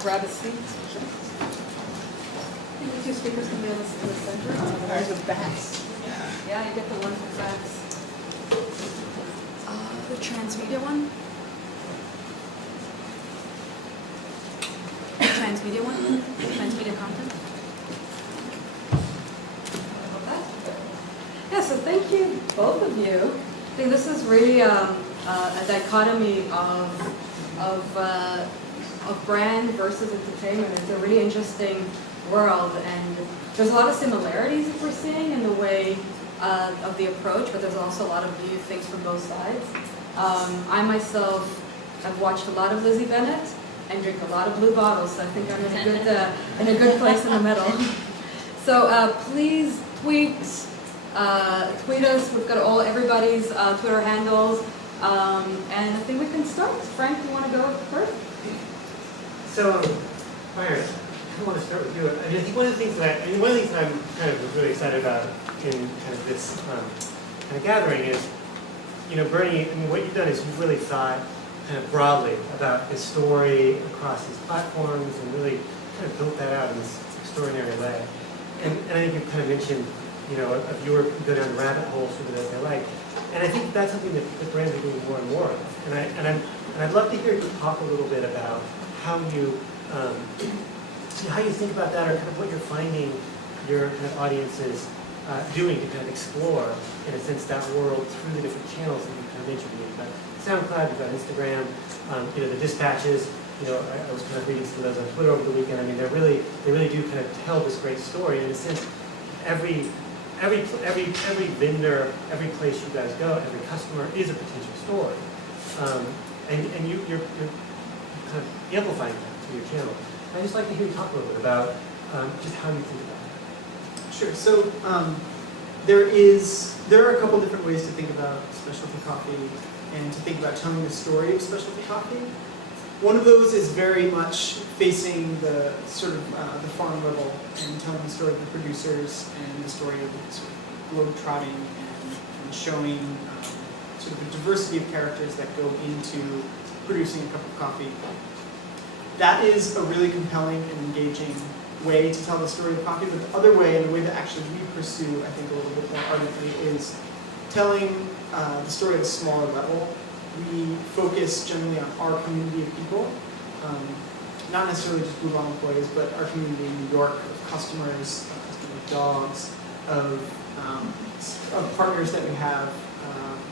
grab a seat. The two speakers can be in the center. The ones with backs. Yeah, you get the ones with backs. The Transmedia one. Transmedia one. Transmedia content. Yeah, so thank you, both of you. I think this is really a dichotomy of brand versus entertainment. It's a really interesting world, and there's a lot of similarities that we're seeing in the way of the approach, but there's also a lot of new things from both sides. I myself have watched a lot of Lizzie Bennett and drink a lot of blue bottles, so I think I'm in a good place in the middle. So please tweet us. We've got everybody's Twitter handles, and I think we can start. Frank, you want to go first? So, Myron, I want to start with you. I mean, I think one of the things that I'm kind of really excited about in kind of this kind of gathering is, you know, Bernie, I mean, what you've done is you've really thought kind of broadly about this story across these platforms and really kind of built that out in this extraordinary way. And I think you've kind of mentioned, you know, a viewer can go down rabbit holes sort of as they like. And I think that's something that brands are doing more and more of. And I'd love to hear you talk a little bit about how you think about that, or kind of what you're finding your kind of audiences doing to kind of explore, in a sense, that world through the different channels that you kind of mentioned. You've got SoundCloud, you've got Instagram, you know, the dispatches. You know, I was kind of reading some of those on Twitter over the weekend. I mean, they really do kind of tell this great story. And in a sense, every vendor, every place you guys go, every customer is a potential story. And you're kind of amplifying that to your channel. I'd just like to hear you talk a little bit about just how you think about it. Sure. So there are a couple different ways to think about specialty coffee and to think about telling the story of specialty coffee. One of those is very much facing the sort of the farm level and telling the story of the producers and the story of sort of globe-trotting and showing sort of the diversity of characters that go into producing a cup of coffee. That is a really compelling and engaging way to tell the story of coffee. But the other way, and the way that actually we pursue, I think, a little bit more ardently, is telling the story at a smaller level. We focus generally on our community of people, not necessarily just Blue Bottle employees, but our community in New York of customers, of dogs, of partners that we have,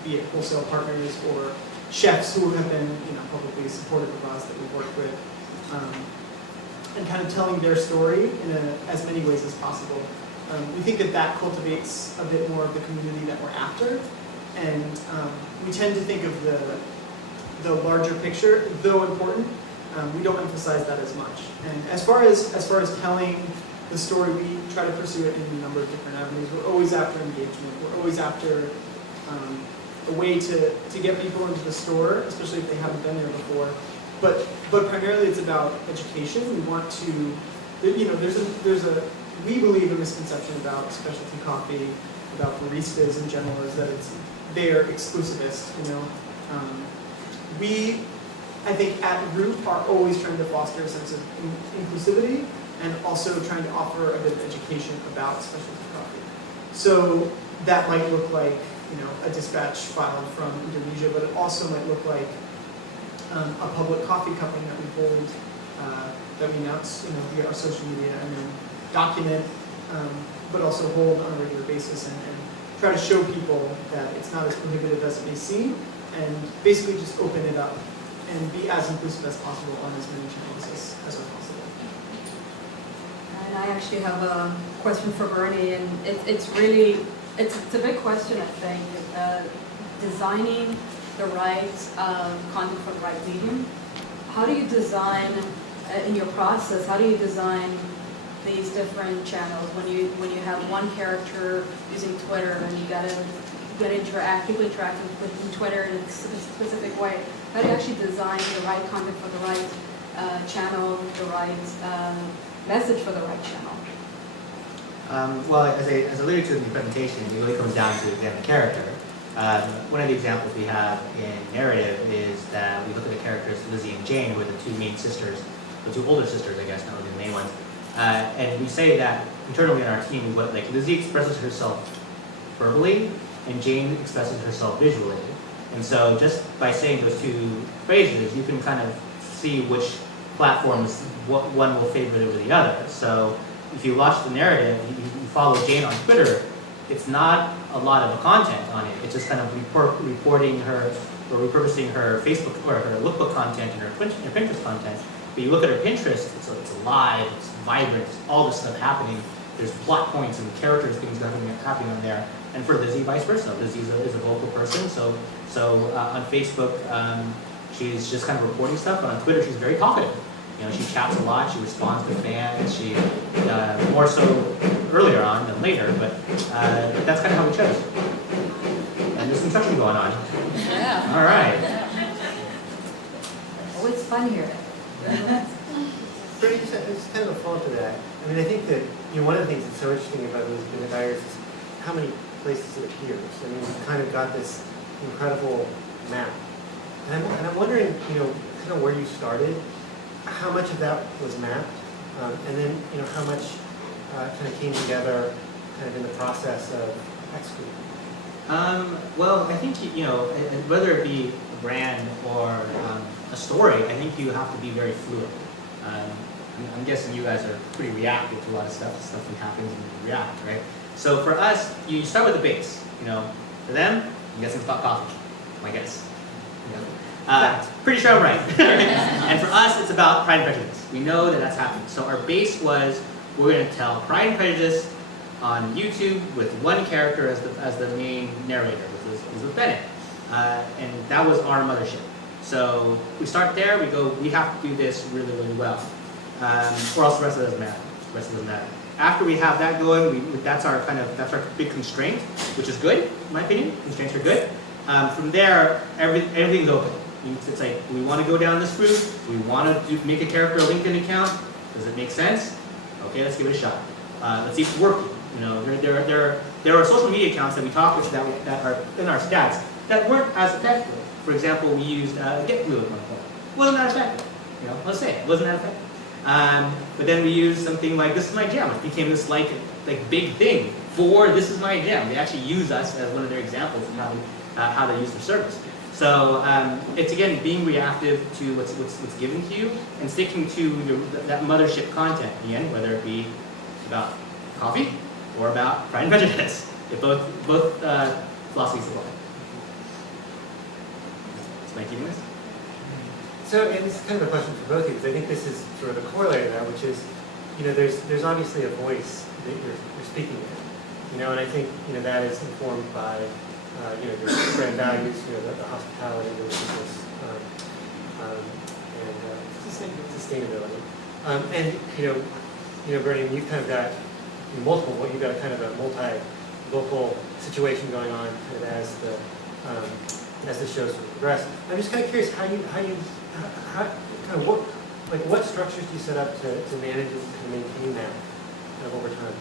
be it wholesale partners or chefs who have been, you know, publicly supportive of us that we've worked with, and kind of telling their story in as many ways as possible. We think that cultivates a bit more of the community that we're after. And we tend to think of the larger picture, though important. We don't emphasize that as much. And as far as telling the story, we try to pursue it in a number of different avenues. We're always after engagement. We're always after a way to get people into the store, especially if they haven't been there before. But primarily it's about education. We want to, you know, we believe a misconception about specialty coffee, about baristas in general, is that they're exclusivist, you know. We, I think, at root are always trying to foster a sense of inclusivity and also trying to offer a bit of education about specialty coffee. So that might look like, you know, a dispatch filed from Indonesia, but it also might look like a public coffee cupping that we hold, that we announce, you know, via our social media, and then document, but also hold on a regular basis and try to show people that it's not as prohibitive as it may seem, and basically just open it up and be as inclusive as possible on as many channels as are possible. And I actually have a question for Bernie, and it's a big question, I think. Designing the right content for the right medium. How do you design, in your process, how do you design these different channels when you have one character using Twitter and you gotta people interacting with Twitter in a specific way? How do you actually design the right content for the right channel, the right message for the right channel? Well, as I alluded to in the presentation, it really comes down to, again, the character. One of the examples we have in narrative is that we look at the characters Lizzie and Jane, who are the two main sisters the two older sisters, I guess, not really the main ones. And we say that internally in our team, what like Lizzie expresses herself verbally, and Jane expresses herself visually. And so just by saying those two phrases, you can kind of see which platforms one will favor over the other. So if you watch the narrative, you follow Jane on Twitter, it's not a lot of content on it. It's just kind of reporting her or repurposing her Facebook or her lookbook content and her Pinterest content. But you look at her Pinterest, it's alive, it's vibrant, it's all this stuff happening. There's plot points and characters, things happening on there. And for Lizzie, vice versa. Lizzie is a vocal person, so on Facebook, she's just kind of reporting stuff, but on Twitter, she's very talkative. You know, she chats a lot, she responds to fans, she more so earlier on than later, but that's kind of how we chose. And there's some construction going on. Yeah. All right. Oh, it's fun here. Bernie, just kind of a follow to that. I mean, I think that one of the things that's so interesting about Elizabeth Iris is how many places it appears. I mean, we've kind of got this incredible map, and I'm wondering, kind of where you started, how much of that was mapped, and then how much kind of came together, kind of in the process of executing. Well, I think whether it be a brand or a story, I think you have to be very fluid. I'm guessing you guys are pretty reactive to a lot of stuff. Stuff that happens and you react, right? So for us, you start with the base. For them, I'm guessing it's about coffee. My guess. Pretty sure I'm right. And for us, it's about Pride and Prejudice. We know that that's happening. So our base was we're going to tell Pride and Prejudice on YouTube with one character as the main narrator, which was Elizabeth Bennet, and that was our mothership. So we start there. We go. We have to do this really, really well, or else the rest of it doesn't matter. The rest of it doesn't matter. After we have that going, that's our big constraint, which is good, in my opinion. Constraints are good. From there, everything's open. It's like, we want to go down this route. We want to make a character a LinkedIn account. Does it make sense? Okay, let's give it a shot. Let's see if it's working. There are social media accounts that we talk with that are in our stats that weren't as effective. For example, we used Get Glue at one point. Wasn't that effective? Let's say it wasn't that effective. But then we used something like This Is My Jam. It became this like big thing for This Is My Jam. They actually use us as one of their examples of how they use their service. So it's again being reactive to what's given to you and sticking to that mothership content again, whether it be about coffee or about Pride and Prejudice. If both philosophies apply. Am I keeping this? So, and this is kind of a question for both of you, because I think this is sort of the corollary of that, which is, there's obviously a voice that you're speaking in, and I think, that is informed by, your brand values, the hospitality, the business, and sustainability. And, Bernie, you've kind of got you've got a kind of a multi-local situation going on kind of as the shows progress. I'm just kind of curious how what structures do you set up to manage and kind of maintain that kind of over time?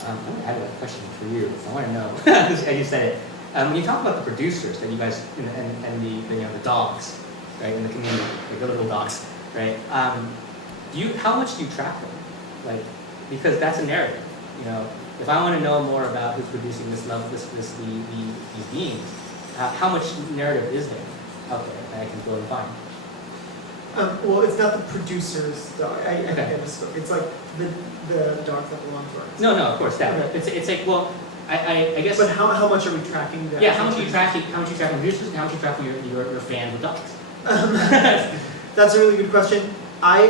I have a question for you. I want to know, as you said it, when you talk about the producers that you guys and the dogs, right, in the community, like the little dogs, right? How much do you track them? Because that's a narrative. If I want to know more about who's producing these beings, how much narrative is there out there that I can go and find? Well, it's not the producer's dog. I Okay. misspoke. It's like the dogs that belong to us. No, of course that. Okay. It's like, well, I guess. But how much are we tracking that? Yeah, how much are you tracking producers, and how much are you tracking your fans with dogs? That's a really good question. I'm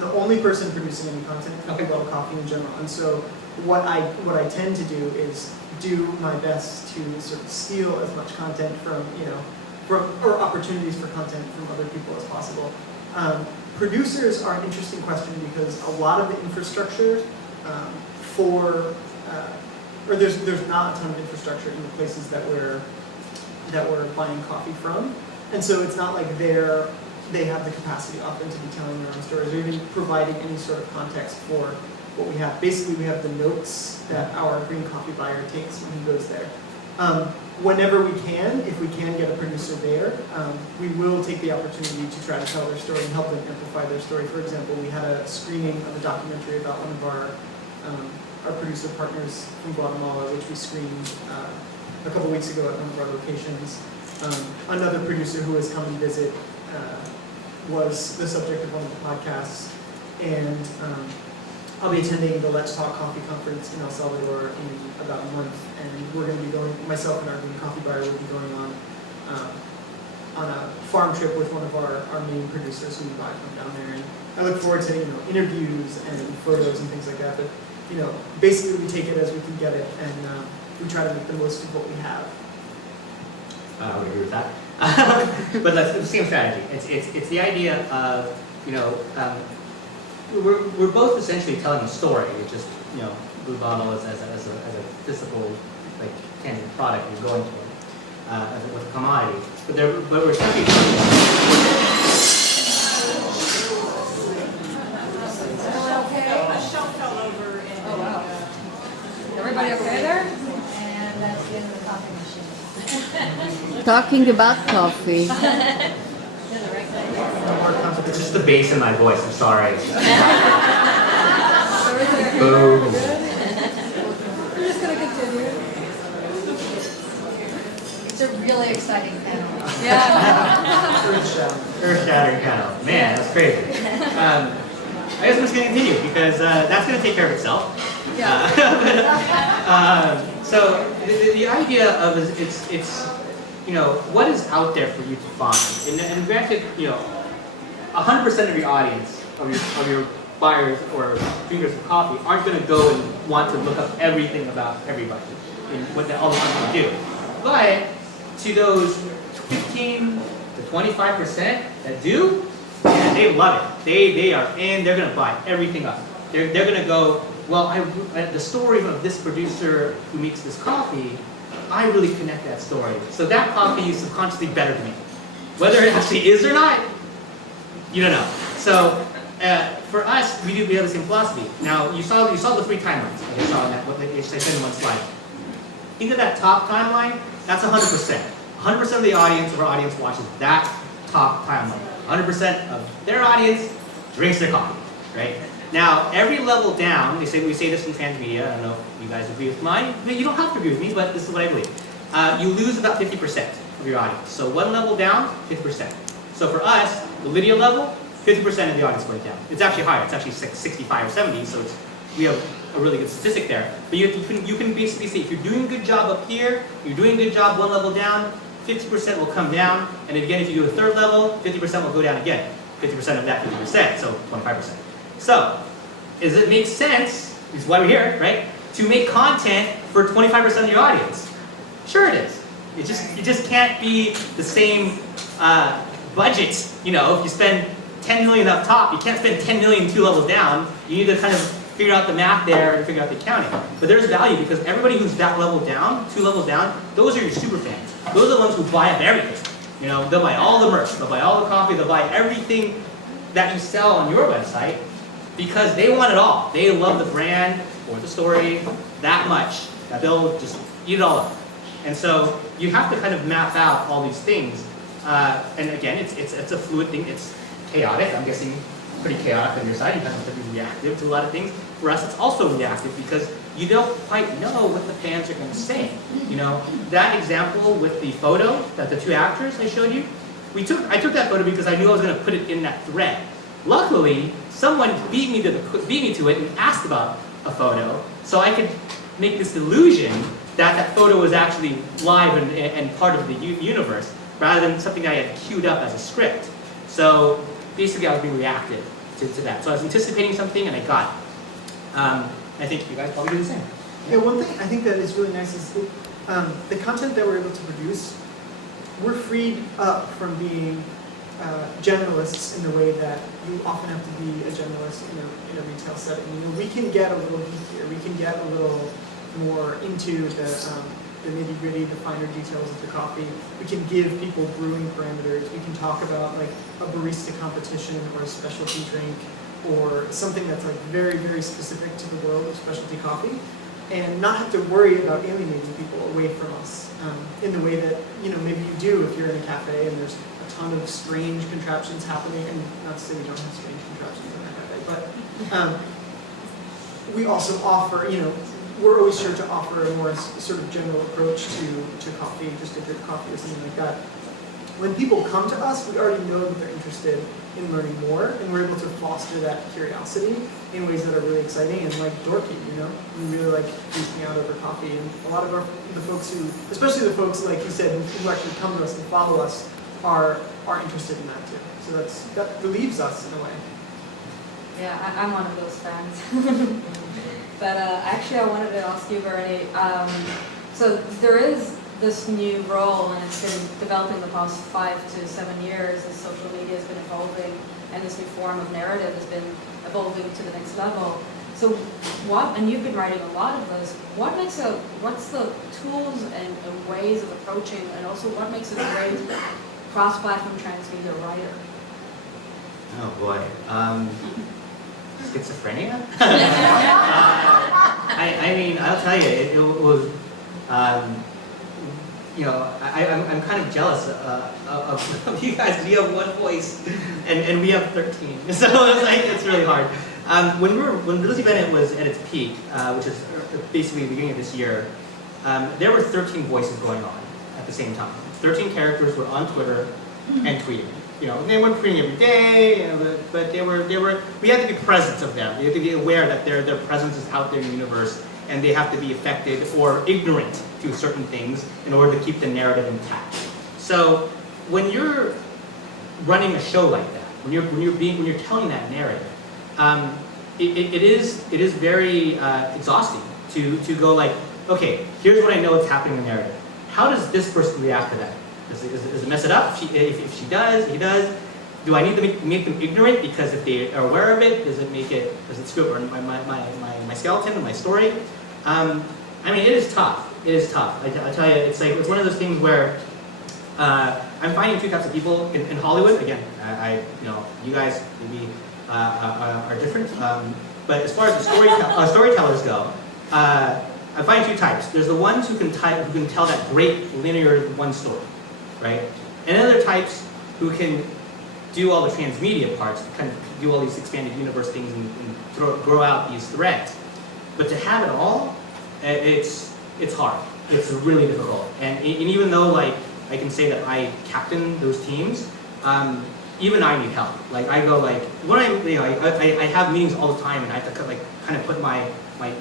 the only person producing any content about coffee in general, and so what I tend to do is do my best to sort of steal as much content from or opportunities for content from other people as possible. Producers are an interesting question because a lot of the infrastructure there's not a ton of infrastructure in the places that we're buying coffee from, and so it's not like they have the capacity often to be telling their own stories or even providing any sort of context for what we have. Basically, we have the notes that our green coffee buyer takes when he goes there. Whenever we can, if we can get a producer there, we will take the opportunity to try to tell their story and help them amplify their story. For example, we had a screening of a documentary about one of our producer partners from Guatemala, which we screened a couple weeks ago at one of our locations. Another producer who has come and visit was the subject of one of the podcasts, and I'll be attending the Let's Talk Coffee Conference in El Salvador in about a month, and we're going to be going, myself and our green coffee buyer will be going on a farm trip with one of our main producers who we buy from down there, and I look forward to interviews and photos and things like that, but basically we take it as we can get it, and we try to make the most of what we have. I would agree with that. But that's the same strategy. It's the idea of, we're both essentially telling a story. It's just, Blue Bottle as a physical, like, tangible product you're going to, with a commodity. But we're essentially A shelf fell over and Oh, wow. Everybody okay there? and that's the end of the coffee machine. Talking about coffee. It's just the bass in my voice, I'm sorry. Boom. We're just gonna continue. It's a really exciting panel. Yeah. Earth-shattering panel. Man, that's crazy. I guess I'm just going to continue because that's going to take care of itself. Yeah. So the idea of it's what is out there for you to find, and granted 100% of your audience of your buyers or drinkers of coffee aren't going to go and want to look up everything about everybody and what all the companies do, but to those 15 to 25% that do, yeah, they love it. They are in. They're going to buy everything up. They're going to go, well, the story of this producer who makes this coffee, I really connect that story. So that coffee is subconsciously better to me. Whether it actually is or not, you don't know. So for us, we have the same philosophy. Now you saw the 3 timelines. I saw that what they said in one slide. Think of that top timeline. That's 100%. 100% of the audience of our audience watches that top timeline. 100% of their audience drinks their coffee, right? Now, every level down, we say this in Transmedia, I don't know if you guys agree with mine, but you don't have to agree with me, but this is what I believe. You lose about 50% of your audience. So one level down, 50%. So for us, the Lydia level, 50% of the audience went down. It's actually higher, it's actually 65 or 70, so we have a really good statistic there. But you can basically say, if you're doing a good job up here, you're doing a good job one level down, 50% will come down, and again, if you do a third level, 50% will go down again. 50% of that 50%, so 25%. So, does it make sense, this is why we're here, right, to make content for 25% of your audience? Sure it is. It just can't be the same budget, if you spend 10 million up top, you can't spend 10 million 2 levels down. You need to kind of figure out the math there and figure out the accounting. But there's value because everybody who's that level down, 2 levels down, those are your super fans. Those are the ones who buy up everything. They'll buy all the merch, they'll buy all the coffee, they'll buy everything that you sell on your website because they want it all. They love the brand or the story that much that they'll just eat it all up. And so you have to kind of map out all these things. And again, it's a fluid thing. It's chaotic. I'm guessing pretty chaotic on your side. You have to be reactive to a lot of things. For us, it's also reactive because you don't quite know what the fans are going to say. That example with the photo that the 2 actors I showed you, I took that photo because I knew I was going to put it in that thread. Luckily, someone beat me to it and asked about a photo, so I could make this illusion that photo was actually live and part of the universe, rather than something I had queued up as a script. So basically, I was being reactive to that. So I was anticipating something, and I got it. I think you guys probably do the same. Yeah, one thing I think that is really nice is the content that we're able to produce, we're freed up from being generalists in the way that you often have to be a generalist in a retail setting. We can get a little geekier, we can get a little more into the nitty-gritty, the finer details of the coffee. We can give people brewing parameters. We can talk about like a barista competition or a specialty drink or something that's like very, very specific to the world of specialty coffee. and not have to worry about alienating people away from us in the way that maybe you do if you're in a cafe and there's a ton of strange contraptions happening. And not to say we don't have strange contraptions in our cafe, but we also offer, we're always sure to offer a more sort of general approach to coffee, just a drip coffee or something like that. When people come to us, we already know that they're interested in learning more, and we're able to foster that curiosity in ways that are really exciting and like dorky, We really like geeking out over coffee, and a lot of the folks who, especially the folks like you said, who actually come to us and follow us, are interested in that too. So that relieves us in a way. Yeah, I'm one of those fans. But actually, I wanted to ask you, Bernie. So there is this new role, and it's been developing the past 5 to 7 years as social media has been evolving, and this new form of narrative has been evolving to the next level. So and you've been writing a lot of this, what's the tools and ways of approaching, and also what makes a great cross-platform transmedia writer? Oh boy. Schizophrenia? I mean, I'll tell you, it was, I'm kind of jealous of you guys. We have one voice, and we have 13, so it's really hard. When Lizzie Bennett was at its peak, which is basically the beginning of this year, there were 13 voices going on at the same time. 13 characters were on Twitter and tweeting. They weren't tweeting every day, but we had to be present of them. We had to be aware that their presence is out there in the universe, and they have to be affected or ignorant to certain things in order to keep the narrative intact. So when you're running a show like that, when you're telling that narrative, it is very exhausting to go like, okay, here's what I know is happening in the narrative. How does this person react to that? Does it mess it up? If she does, he does. Do I need to make them ignorant because if they are aware of it, does it screw up my skeleton and my story? I mean, it is tough. It is tough. I tell you, it's one of those things where I'm finding two types of people in Hollywood. Again, you guys maybe are different, but as far as the storytellers go, I find two types. There's the ones who can tell that great linear one story, right? And then other types who can do all the transmedia parts, kind of do all these expanded universe things and grow out these threads. But to have it all, it's hard. It's really difficult. And even though I can say that I captain those teams, even I need help. I go when I have meetings all the time, and I have to kind of put my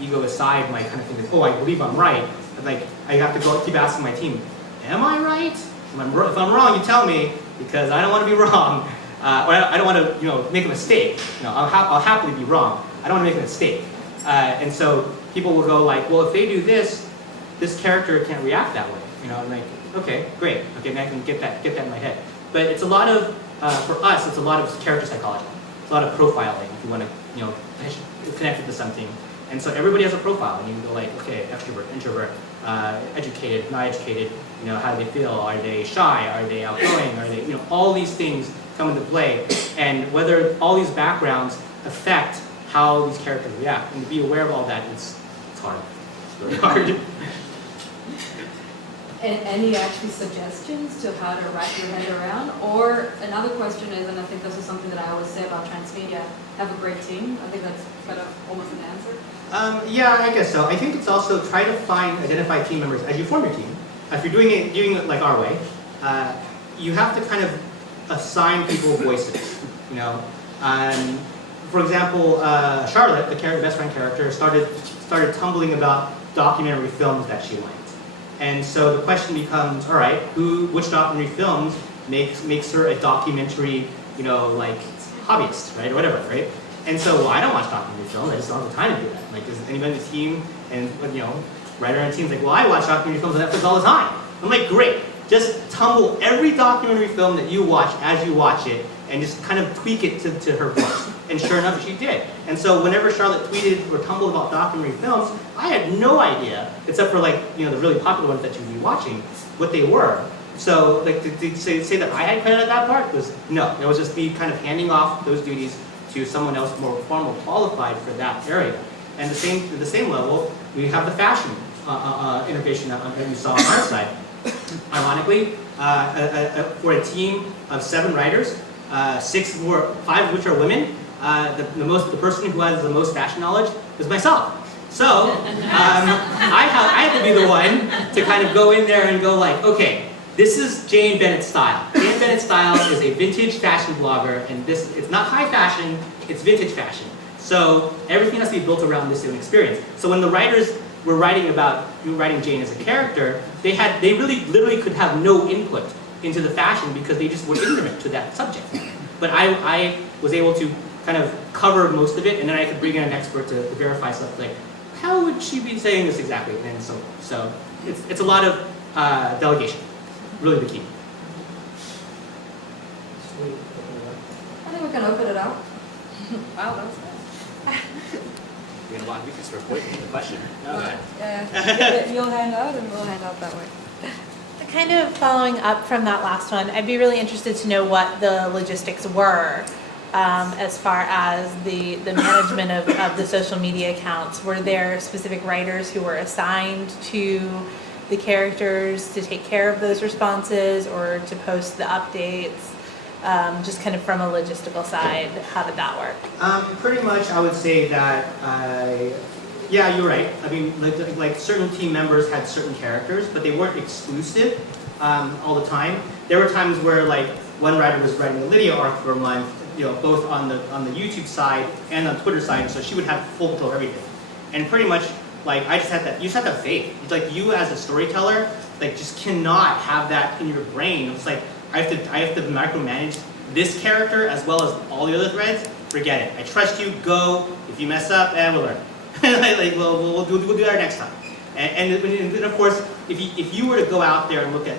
ego aside, my kind of think I believe I'm right. And I have to keep asking my team, am I right? If I'm wrong, you tell me, because I don't want to be wrong. Or I don't want to make a mistake. I'll happily be wrong. I don't want to make a mistake. And so people will go well, if they do this character can't react that way. I'm like, okay, great. Okay, now I can get that in my head. But it's a lot of, for us, it's a lot of character psychology. It's a lot of profiling, if you want to, connect it to something. And so everybody has a profile, and you can go okay, extrovert, introvert, educated, not educated, how do they feel? Are they shy? Are they outgoing? Are they, all these things come into play, and whether all these backgrounds affect how these characters react. And to be aware of all that, it's hard. It's really hard. Any actually suggestions to how to wrap your head around? Or another question is, and I think this is something that I always say about Transmedia, have a great team. I think that's kind of almost an answer. Yeah, I guess so. I think it's also try to identify team members as you form your team. If you're doing it like our way, you have to kind of assign people voices. For example, Charlotte, the best friend character, started tumbling about documentary films that she liked. And so the question becomes, all right, which documentary films makes her a documentary, hobbyist, right, or whatever, right? And so, I don't watch documentary films. I just don't have the time to do that. Is anybody on the team and writer on the team's I watch documentary films on Netflix all the time. I'm like, great. Just tumble every documentary film that you watch as you watch it, and just kind of tweak it to her voice. And sure enough, she did. And so whenever Charlotte tweeted or tumbled about documentary films, I had no idea, except for the really popular ones that you'd be watching, what they were. So to say that I had credit at that part was no. It was just me kind of handing off those duties to someone else more far more qualified for that area. And the same level, we have the fashion innovation that you saw on our side. Ironically, for a team of 7 writers, 5 of which are women, the person who has the most fashion knowledge is myself. So I had to be the one to kind of go in there and go like, okay, this is Jane Bennett's style. Jane Bennett's style is a vintage fashion blogger, and it's not high fashion, it's vintage fashion. So everything has to be built around this same experience. So when the writers were writing Jane as a character, they really literally could have no input into the fashion because they just were ignorant to that subject. But I was able to kind of cover most of it, and then I could bring in an expert to verify stuff like, how would she be saying this exactly, and so on. So it's a lot of delegation, really the key. I think we can open it up. Wow, that was nice. We can start pointing the question. Yeah. You'll hand out and we'll hand out that way. Kind of following up from that last one, I'd be really interested to know what the logistics were as far as the management of the social media accounts. Were there specific writers who were assigned to the characters to take care of those responses or to post the updates? Just kind of from a logistical side, how did that work? Pretty much, I would say that, yeah, you're right. I mean, like certain team members had certain characters, but they weren't exclusive all the time. There were times where like one writer was writing a Lydia arc for a month, both on the YouTube side and on Twitter side, so she would have full control of everything. And pretty much, like I just had that. You just have to have faith. It's like you as a storyteller, like just cannot have that in your brain. It's like I have to micromanage this character as well as all the other threads. Forget it. I trust you. Go. If you mess up, we'll learn. Like we'll do that next time. And then of course, if you were to go out there and look at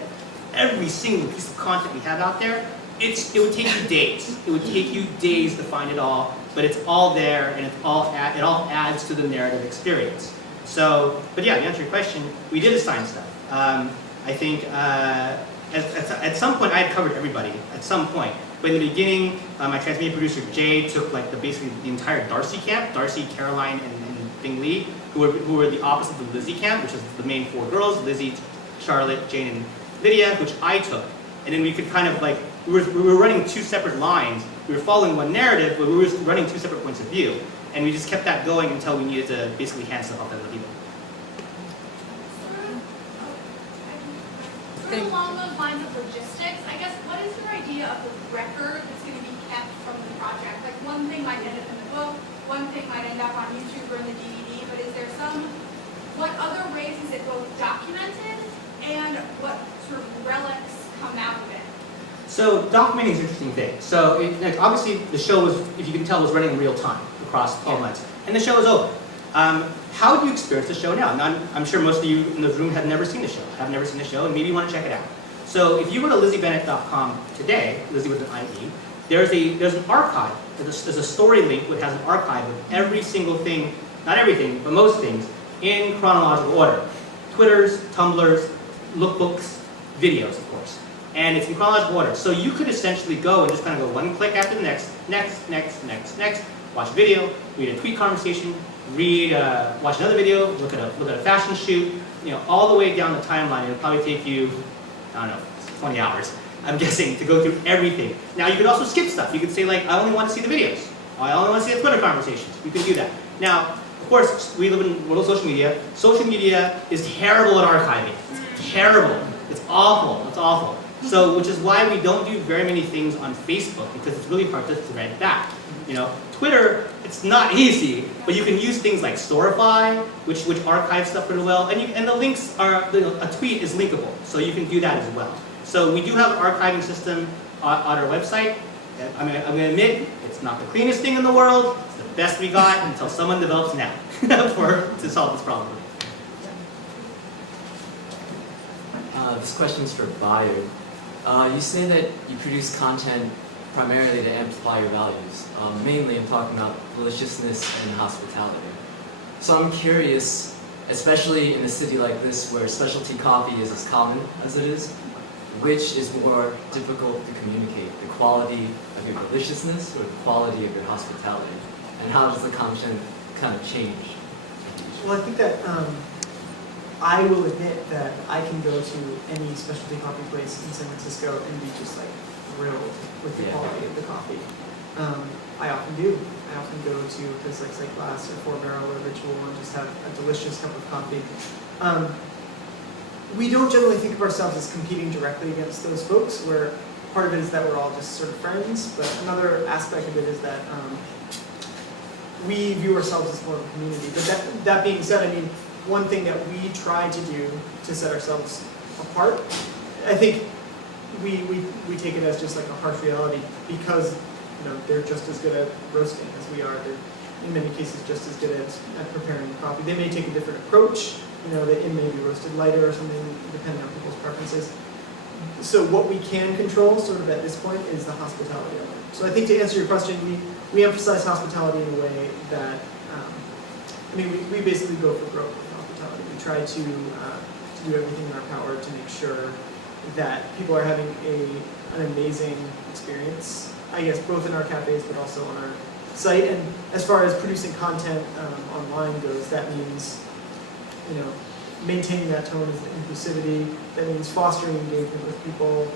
every single piece of content we have out there, it would take you days. It would take you days to find it all, but it's all there, and it all adds to the narrative experience. So, but yeah, to answer your question, we did assign stuff. I think at some point I had covered everybody at some point. But in the beginning, my Transmedia producer Jay took like basically the entire Darcy camp, Darcy, Caroline, and Bing Lee, who were the opposite of the Lizzie camp, which is the main 4 girls, Lizzie, Charlotte, Jane, and Lydia, which I took. And then we could kind of like, we were running 2 separate lines. We were following one narrative, but we were running 2 separate points of view. And we just kept that going until we needed to basically hand stuff off to other people. Sort of along those lines of logistics, I guess, what is your idea of the record that's going to be kept from the project? Like one thing might end up in the book, one thing might end up on YouTube or in the DVD, but is there what other ways is it both documented and what sort of relics come out of it? So documenting is an interesting thing. So like obviously the show was, if you can tell, was running in real time across 12 months. And the show is over. How do you experience the show now? I'm sure most of you in the room have never seen the show, have never seen the show, and maybe you want to check it out. So if you go to LizzieBennett.com today, Lizzie with an IE, there's an archive, there's a story link which has an archive of every single thing, not everything, but most things, in chronological order. Twitters, Tumblrs, lookbooks, videos, of course. And it's in chronological order. So you could essentially go and just kind of go one click after the next, watch a video, read a tweet conversation, watch another video, look at a fashion shoot, all the way down the timeline. It'll probably take you, I don't know, 20 hours, I'm guessing, to go through everything. Now you could also skip stuff. You could say like, I only want to see the videos. Or I only want to see the Twitter conversations. You can do that. Now, of course, we live in the world of social media. Social media is terrible at archiving. It's terrible. It's awful. It's awful. So, which is why we don't do very many things on Facebook, because it's really hard to thread back. Twitter, it's not easy, but you can use things like Storify, which archives stuff pretty well, and the links are, a tweet is linkable, so you can do that as well. So we do have an archiving system on our website. I'm going to admit, it's not the cleanest thing in the world. It's the best we got until someone develops now to solve this problem. This question's for Bayou. You say that you produce content primarily to amplify your values. Mainly I'm talking about deliciousness and hospitality. So I'm curious, especially in a city like this where specialty coffee is as common as it is, which is more difficult to communicate, the quality of your deliciousness or the quality of your hospitality? And how does the content kind of change Well, I think that I will admit that I can go to any specialty coffee place in San Francisco and be just like thrilled with the Yeah. quality of the coffee. I often do. I often go to a place like Sight Glass or Four Barrel or Ritual and just have a delicious cup of coffee. We don't generally think of ourselves as competing directly against those folks, where part of it is that we're all just sort of friends, but another aspect of it is that we view ourselves as more of a community. But that being said, I mean, one thing that we try to do to set ourselves apart, I think we take it as just like a harsh reality because they're just as good at roasting as we are. They're in many cases just as good at preparing coffee. They may take a different approach. It may be roasted lighter or something, depending on people's preferences. So what we can control, sort of at this point, is the hospitality element. So I think to answer your question, we emphasize hospitality in a way that, we basically go for broke with hospitality. We try to do everything in our power to make sure that people are having an amazing experience, I guess, both in our cafes but also on our site. And as far as producing content online goes, that means maintaining that tone of inclusivity. That means fostering engagement with people.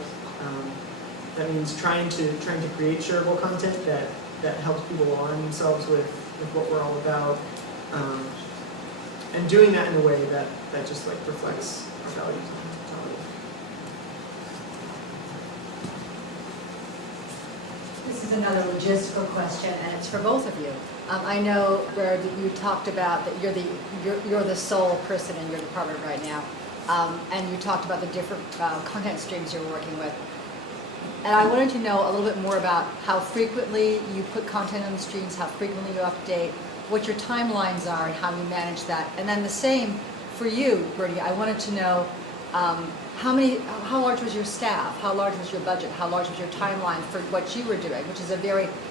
That means trying to create shareable content that helps people align themselves with what we're all about, and doing that in a way that just like reflects our values and hospitality. This is another logistical question, and it's for both of you. I know where you talked about that you're the sole person in your department right now, and you talked about the different content streams you're working with. And I wanted to know a little bit more about how frequently you put content on the streams, how frequently you update, what your timelines are, and how you manage that. And then the same for you, Bertie. I wanted to know how large was your staff? How large was your budget? How large was your timeline for what you were doing? Which is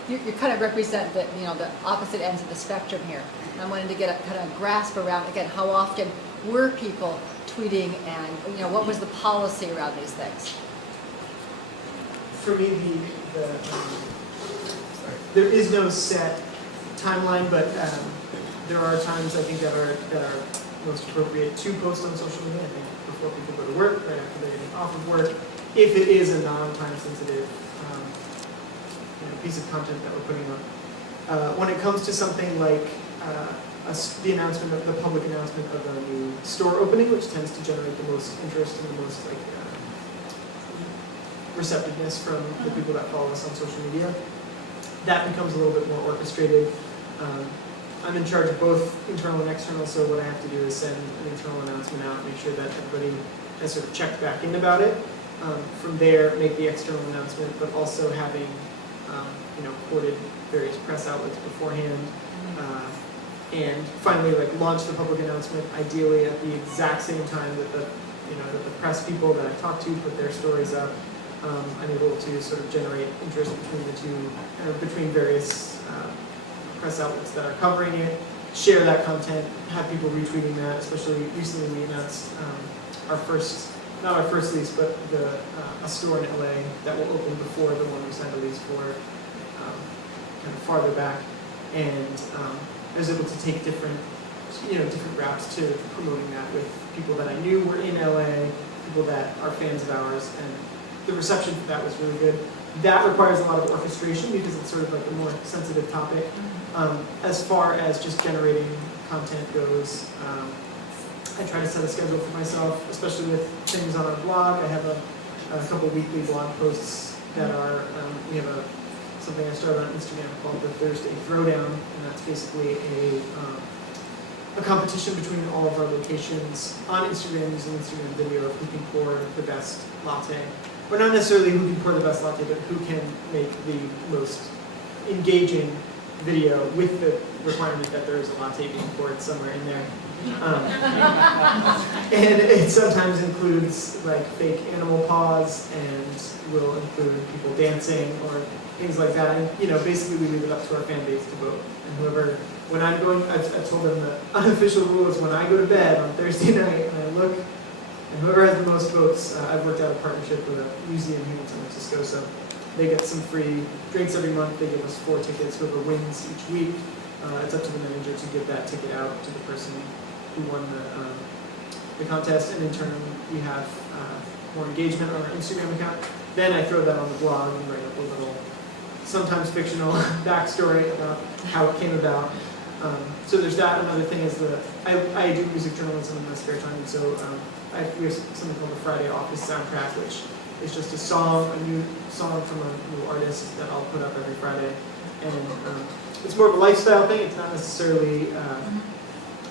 you kind of represent the opposite ends of the spectrum here. And I wanted to get a kind of grasp around, again, how often were people tweeting and, what was the policy around these things? For me, there is no set timeline, but there are times I think that are most appropriate to post on social media. I think before people go to work, right after they're getting off of work, if it is a non-time sensitive piece of content that we're putting on. When it comes to something like the public announcement of a new store opening, which tends to generate the most interest and the most receptiveness from the people that follow us on social media, that becomes a little bit more orchestrated. I'm in charge of both internal and external, so what I have to do is send an internal announcement out, make sure that everybody has sort of checked back in about it. From there, make the external announcement, but also having quoted various press outlets beforehand. And finally, launch the public announcement, ideally at the exact same time that the press people that I talk to put their stories up. I'm able to sort of generate interest between the two, between various press outlets that are covering it, share that content, have people retweeting that. Especially recently, we announced not our first lease, but a store in LA that will open before the one we signed a lease for, kind of farther back, and I was able to take different routes to promoting that with people that I knew were in LA, people that are fans of ours, and the reception for that was really good. That requires a lot of orchestration because it's sort of like a more sensitive topic. As far as just generating content goes, I try to set a schedule for myself, especially with things on our blog. I have a couple weekly blog posts that are, we have something I started on Instagram called the Thursday Throwdown, and that's basically a competition between all of our locations on Instagram using Instagram video of who can pour the best latte. Or not necessarily who can pour the best latte, but who can make the most engaging video with the requirement that there is a latte being poured somewhere in there. And it sometimes includes fake animal paws, and will include people dancing or things like that. And basically we leave it up to our fan base to vote. And I've told them the unofficial rule is when I go to bed on Thursday night and I look, and whoever has the most votes, I've worked out a partnership with a museum here in San Francisco, so they get some free drinks every month. They give us 4 tickets. Whoever wins each week, it's up to the manager to give that ticket out to the person who won the contest, and in turn we have more engagement on our Instagram account. Then I throw that on the blog and write up a little, sometimes fictional backstory about how it came about. So there's that. Another thing is I do music journalism in my spare time, and so we have something called the Friday Office Soundtrack, which is just a new song from a new artist that I'll put up every Friday. And it's more of a lifestyle thing. It's not necessarily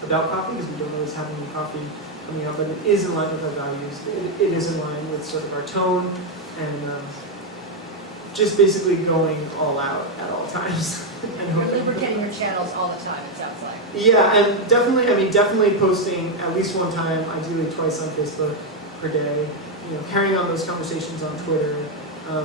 about coffee, because we don't always have any coffee coming out, but it is in line with our values. It is in line with sort of our tone, and just basically going all out at all times. And You're hoping. lubricating your channels all the time, it sounds like. Yeah, and definitely posting at least one time, ideally twice on Facebook per day. You know, carrying on those conversations on Twitter,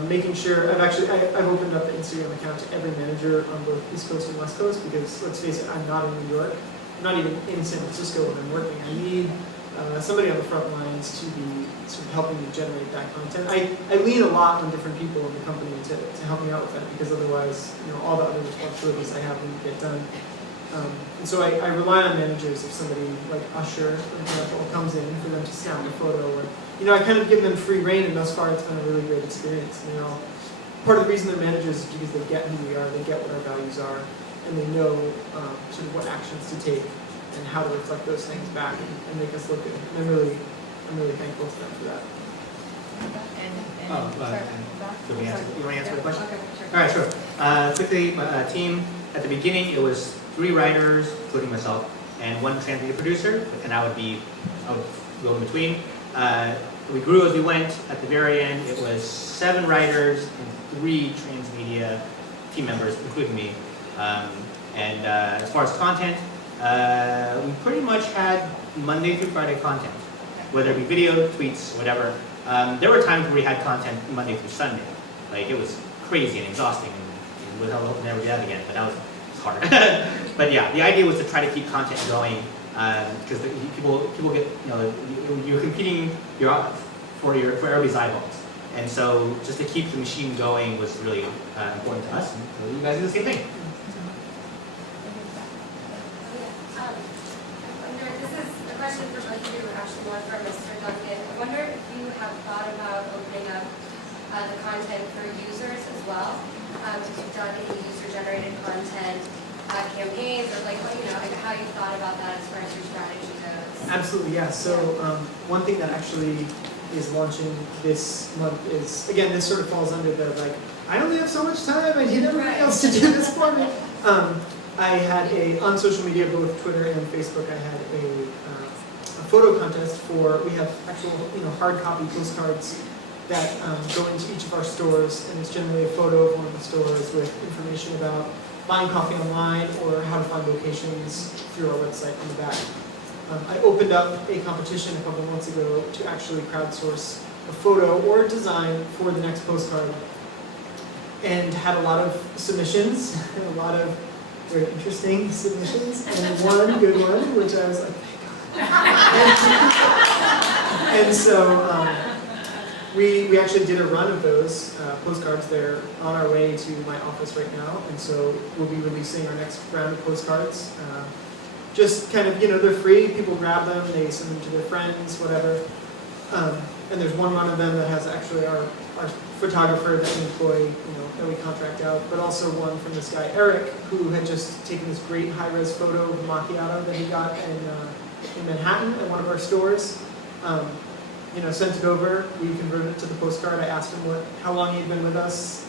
making sure I've opened up the Instagram account to every manager on both East Coast and West Coast, because let's face it, I'm not in New York. I'm not even in San Francisco when I'm working. I need somebody on the front lines to be sort of helping me generate that content. I lean a lot on different people in the company to help me out with that, because otherwise, you know, all the other responsibilities I have wouldn't get done. And so I rely on managers. If somebody like Usher, for example, comes in for them to snap a photo, or, you know, I kind of give them free reign, and thus far it's been a really great experience. You know, part of the reason they're managers is because they get who we are, they get what our values are, and they know sort of what actions to take and how to reflect those things back and make us look good. And I'm really thankful to them for that. And Oh, sorry, You want me to answer the question? Okay, sure. All right, sure. Quickly, team, at the beginning, it was 3 writers, including myself, and 1 Transmedia producer, and I would go in between. We grew as we went. At the very end, it was 7 writers and 3 Transmedia team members, including me. And as far as content, we pretty much had Monday through Friday content, whether it be video, tweets, whatever. There were times where we had content Monday through Sunday. Like, it was crazy and exhausting, and we'll never do that again, but that was hard. But yeah, the idea was to try to keep content going, because people get, you know, you're competing for everybody's eyeballs. And so just to keep the machine going was really important to us, and so you guys do the same thing. This is a question for both of you, actually one for Mr. Duncan. I wonder if you have thought about opening up the content for users as well. If you've done any user-generated content campaigns, or like how you thought about that as far as your strategy goes. Absolutely, yeah. So one thing that actually is launching this month is, again, this sort of falls under the I only have so much time, I need everybody else to do this for me. I had on social media, both Twitter and Facebook, I had a photo contest we have actual, hard copy postcards that go into each of our stores, and it's generally a photo of one of the stores with information about buying coffee online or how to find locations through our website on the back. I opened up a competition a couple of months ago to actually crowdsource a photo or a design for the next postcard, and had a lot of submissions, and a lot of very interesting submissions, and one good one, which I was like, thank God. And so we actually did a run of those postcards. They're on our way to my office right now, and so we'll be releasing our next round of postcards. Just kind of, they're free, people grab them, they send them to their friends, whatever. And there's one run of them that has actually our photographer that we employ, that we contract out, but also one from this guy, Eric, who had just taken this great high-res photo of macchiato that he got in Manhattan at one of our stores. Sent it over, we converted it to the postcard. I asked him how long he'd been with us,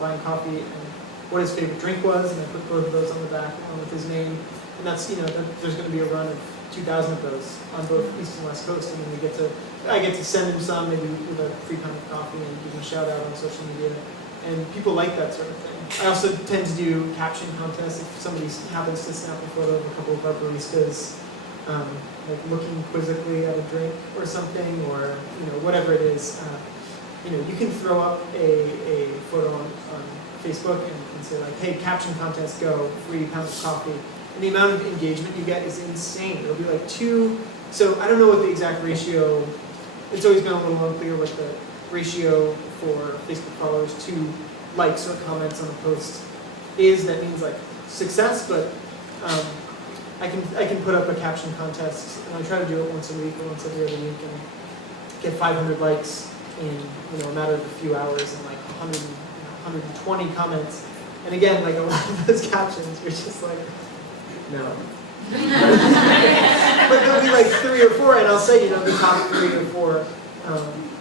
buying coffee, and what his favorite drink was, and I put both of those on the back along with his name. And that's, there's going to be a run of 2,000 of those on both East and West Coast, and then I get to send him some, maybe with a free cup of coffee, and give him a shout out on social media. And people like that sort of thing. I also tend to do caption contests. If somebody happens to snap a photo of a couple of our baristas, looking quizzically at a drink or something, or whatever it is, you can throw up a photo on Facebook and say hey, caption contest, go, free pound of coffee. And the amount of engagement you get is insane. It'll be 2. So I don't know what the exact ratio. It's always been a little unclear what the ratio for Facebook followers to likes or comments on a post is. That means success, but I can put up a caption contest, and I try to do it once a week or once every other week, and get 500 likes in a matter of a few hours, and like 120 comments. And again, like a lot of those captions, you're just like, no. But there'll be like 3 or 4, and I'll say, the top 3 or 4.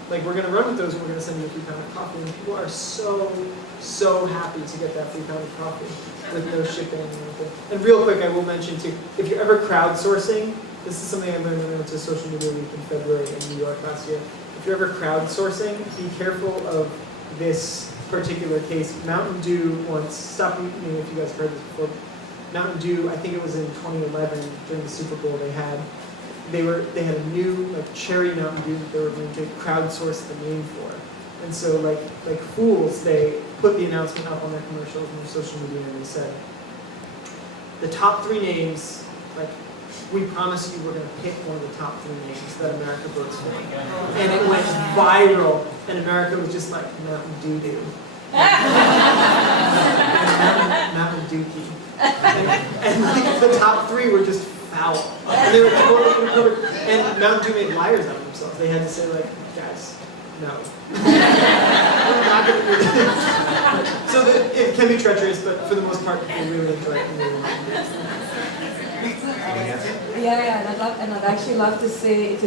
Like we're gonna run with those, and we're gonna send you a free pound of coffee, and people are so happy to get that free pound of coffee with no shipping and everything. And real quick, I will mention too, if you're ever crowdsourcing, this is something I learned when I went to Social Media Week in February in New York last year. If you're ever crowdsourcing, be careful of this particular case. Mountain Dew once, stop me if you guys heard this before. Mountain Dew, I think it was in 2011 during the Super Bowl, they had a new cherry Mountain Dew that they were going to crowdsource the name for. And so like fools, they put the announcement up on their commercials and their social media, and they said, the top 3 names, like, we promise you we're going to pick one of the top 3 names that America votes for. And it went viral, and America was just like, Mountain Dew. Mountain Dookie. And like the top 3 were just foul. And they were totally inappropriate. And Mountain Dew made liars out of themselves. They had to say like, guys, no. We're not going to do this. So it can be treacherous, but for the most part, people really enjoy it and really like it. Yeah, and I'd actually love to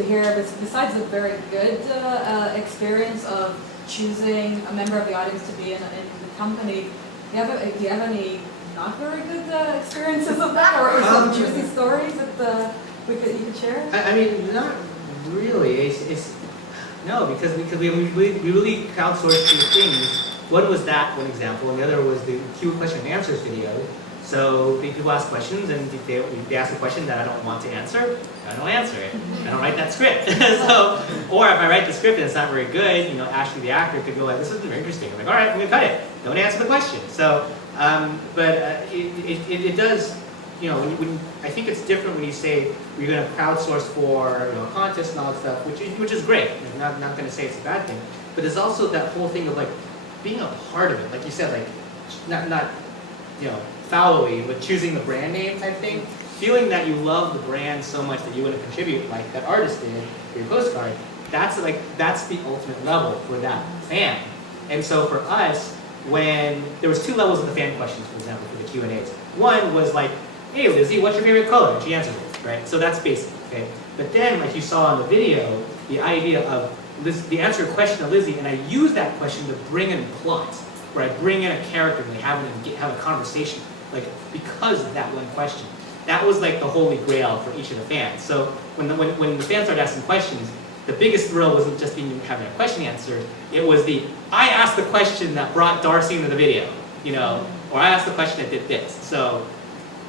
hear, besides the very good experience of choosing a member of the audience to be in the company, do you have any not very good experiences of that, or some juicy stories that you could share? I mean, not really. No, because we really crowdsourced 2 things. One was that one example, and the other was the Q question and answers video. So people ask questions, and if they ask a question that I don't want to answer, I don't answer it. I don't write that script. Or if I write the script and it's not very good, Ashley the actor could go like, this isn't very interesting. I'm like, all right, I'm gonna cut it. Don't answer the question. So, it does. I think it's different when you say you're going to crowdsource for contests and all that stuff, which is great. I'm not going to say it's a bad thing, but there's also that whole thing of like being a part of it, like you said, like not foully, but choosing the brand name type thing, feeling that you love the brand so much that you want to contribute, like that artist did for your postcard. That's the ultimate level for that fan. And so for us, when there was 2 levels of the fan questions, for example, for the Q&As. One was like, hey Lizzie, what's your favorite color? And she answered it, right? So that's basic, okay? But then, like you saw in the video, the idea of the answer question to Lizzie, and I use that question to bring in plot, where I bring in a character and they have a conversation, like because of that one question. That was like the holy grail for each of the fans. So when the fans started asking questions, the biggest thrill wasn't just having a question answered. It was I asked the question that brought Darcy into the video, or I asked the question that did this. So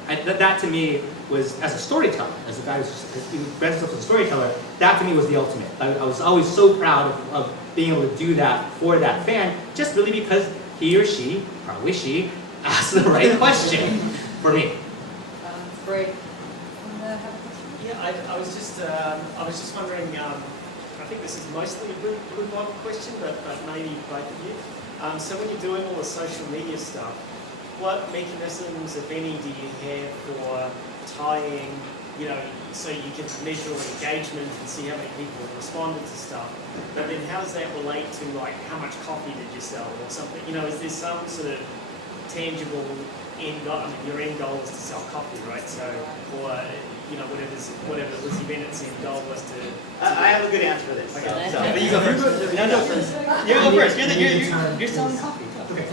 that to me was, as a storyteller, as a guy who brands himself as a storyteller, that to me was the ultimate. I was always so proud of being able to do that for that fan, just really because he or she, probably she, asked the right question for me. That's great. Yeah, I was just wondering. I think this is mostly a Blue Bible question, but maybe both of you. So when you're doing all the social media stuff, what mechanisms, if any, do you have for tying, so you can measure engagement and see how many people have responded to stuff? But then how does that relate to like how much coffee did you sell or something? Is there some sort of tangible end goal? I mean, your end goal is to sell coffee, right? So, or whatever Lizzie Bennett's end goal was to. I have a good answer for this. Okay. So, but you go first. No, go first. You go first. You're selling coffee. Okay.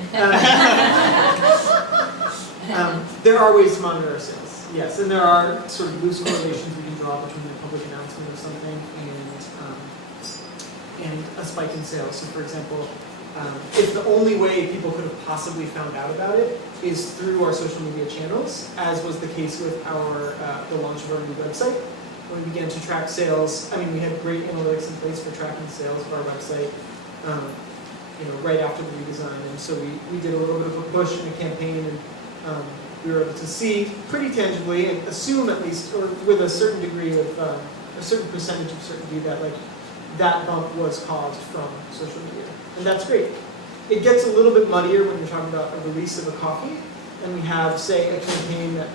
There are ways to monitor our sales, yes, and there are sort of loose correlations we can draw between a public announcement of something and a spike in sales. So, for example, if the only way people could have possibly found out about it is through our social media channels, as was the case with the launch of our new website, when we began to track sales. I mean, we had great analytics in place for tracking sales of our website. Right after the redesign, and so we did a little bit of a push in a campaign, and we were able to see pretty tangibly, and assume at least, or with a certain degree of, a certain percentage of certainty that bump was caused from social media, and that's great. It gets a little bit muddier when you're talking about a release of a coffee, and we have, say, a campaign that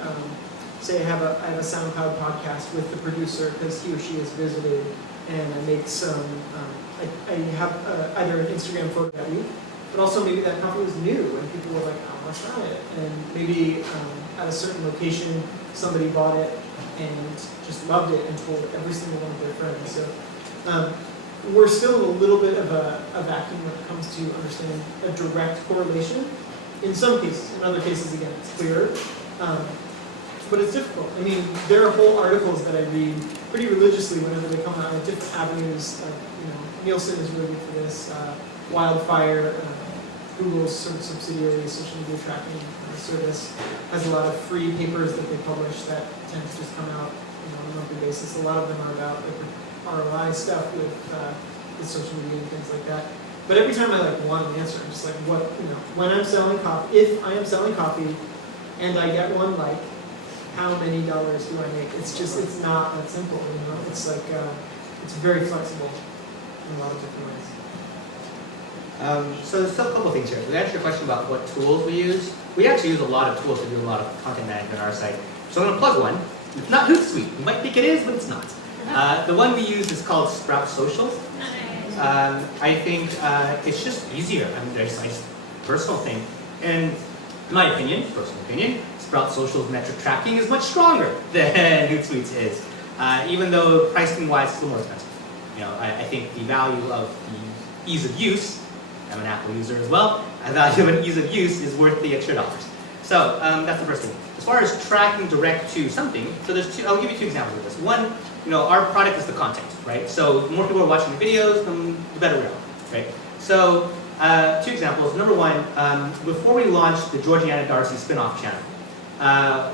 say I have a SoundCloud podcast with the producer because he or she has visited, and I make some, I have either an Instagram photo that week, but also maybe that coffee was new and people were like, I want to try it. And maybe at a certain location, somebody bought it and just loved it and told every single one of their friends. So we're still in a little bit of a vacuum when it comes to understanding a direct correlation. In some cases, in other cases, again, it's clearer. But it's difficult. I mean, there are whole articles that I read pretty religiously whenever they come out of different avenues. Nielsen is really good for this. Wildfire, Google's sort of subsidiary social media tracking service, has a lot of free papers that they publish that tend to just come out on a monthly basis. A lot of them are about ROI stuff with social media and things like that. But every time I want an answer, I'm just like, what, when I'm selling coffee, if I am selling coffee and I get one like, how many dollars do I make? It's not that simple, It's like, it's very flexible in a lot of different ways. So there's still a couple things here. To answer your question about what tools we use, we actually use a lot of tools to do a lot of content management on our site. So I'm going to plug one. It's not Hootsuite. You might think it is, but it's not. The one we use is called Sprout Social. I think it's just easier. I mean, there's a personal thing. And in my opinion, personal opinion, Sprout Social's metric tracking is much stronger than Hootsuite's is. Even though pricing-wise it's a little more expensive. I think the value of the ease of use, I'm an Apple user as well, the value of an ease of use is worth the extra dollars. So that's the first thing. As far as tracking direct to something, so there's two, I'll give you two examples of this. One, our product is the content, right? So the more people are watching the videos, the better we are, right? So two examples. Number one, before we launched the Georgiana Darcy spin-off channel,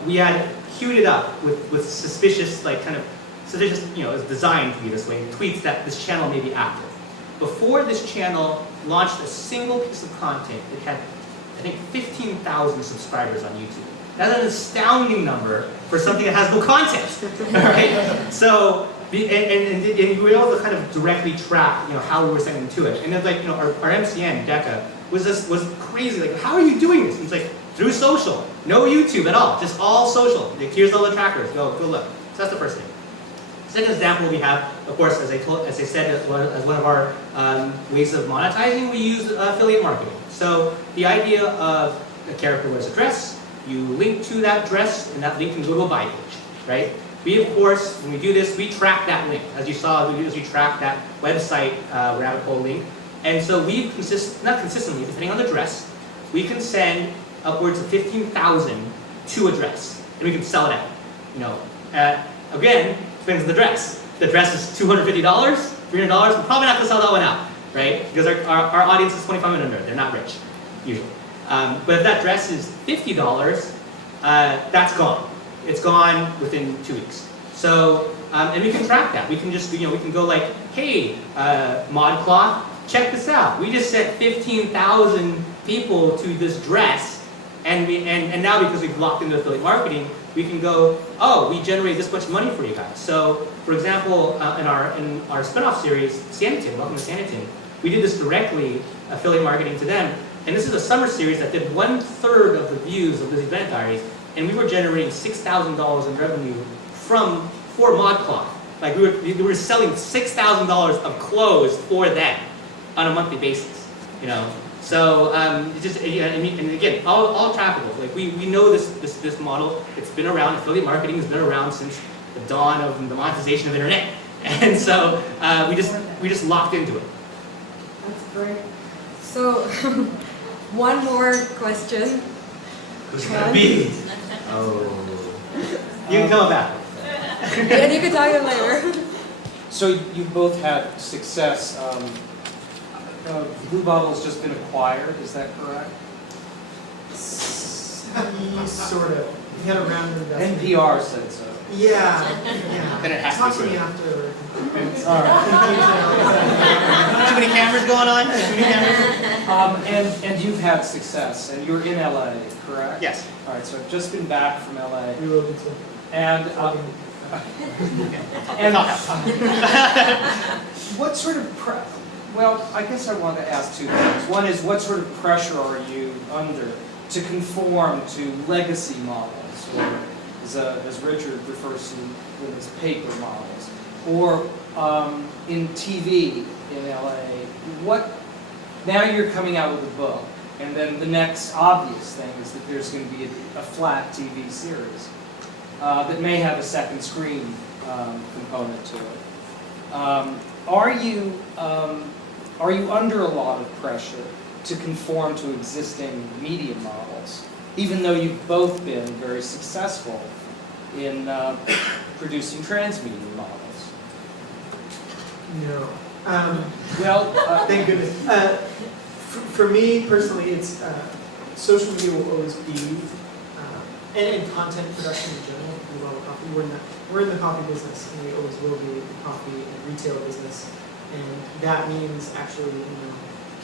we had queued it up with suspicious, it's designed to be this way, tweets that this channel may be active. Before this channel launched a single piece of content, it had, I think, 15,000 subscribers on YouTube. That's an astounding number for something that has no content, right? So, and we were able to kind of directly track, how we were sending to it. And it's like, our MCN, Decca, was crazy. Like, how are you doing this? And it's like, through social. No YouTube at all. Just all social. Like, here's all the trackers. Go look. So that's the first thing. Second example we have, of course, as I said, as one of our ways of monetizing, we use affiliate marketing. So the idea of a characterless address, you link to that address, and that link can go to a buy page, right? We, of course, when we do this, we track that link. As you saw, we track that website rabbit hole link. And so we've not consistently, depending on the address, we can send upwards of 15,000 to address, and we can sell it out. Again, depends on the dress. If the dress is $250, $300, we're probably not going to sell that one out, right? Because our audience is 25 and under. They're not rich, usually. But if that dress is $50, that's gone. It's gone within 2 weeks. So, and we can track that. We can just, we can go like, hey, ModCloth, check this out. We just sent 15,000 people to this dress, and now because we've locked into affiliate marketing, we can go, oh, we generate this much money for you guys. So, for example, in our spin-off series, Sanditon, Welcome to Sanditon, we did this directly, affiliate marketing to them. And this is a summer series that did 1/3 of the views of this event diaries, and we were generating $6,000 in revenue for ModCloth. Like we were selling $6,000 of clothes for them on a monthly basis, So just and again, all trackable. Like we know this model. It's been around. Affiliate marketing has been around since the dawn of the monetization of internet, and so we just locked into it. That's great. So, one more question. Who's it gonna be? Oh, you can come back. Yeah, you can talk to him later. So you both had success. Blue Bottle's just been acquired, is that correct? Sort of. We had a round of investment. NPR said so. Yeah. Then it has Talk to to be me true. after. All right. Too many cameras going on? Too many cameras? And you've had success, and you're in LA, correct? Yes. All right, so I've just been back from LA, We will be too. and what sort of well, I guess I want to ask two things. One is, what sort of pressure are you under to conform to legacy models or as Richard refers to them as paper models, or in TV in LA, now you're coming out with a book, and then the next obvious thing is that there's going to be a flat TV series that may have a second screen component to it. Are you under a lot of pressure to conform to existing media models, even though you've both been very successful in producing transmedia models? No. Well, Thank goodness. For me personally, it's social media will always be, and content production in general. We love coffee. We're in the coffee business, and we always will be the coffee and retail business, and that means actually,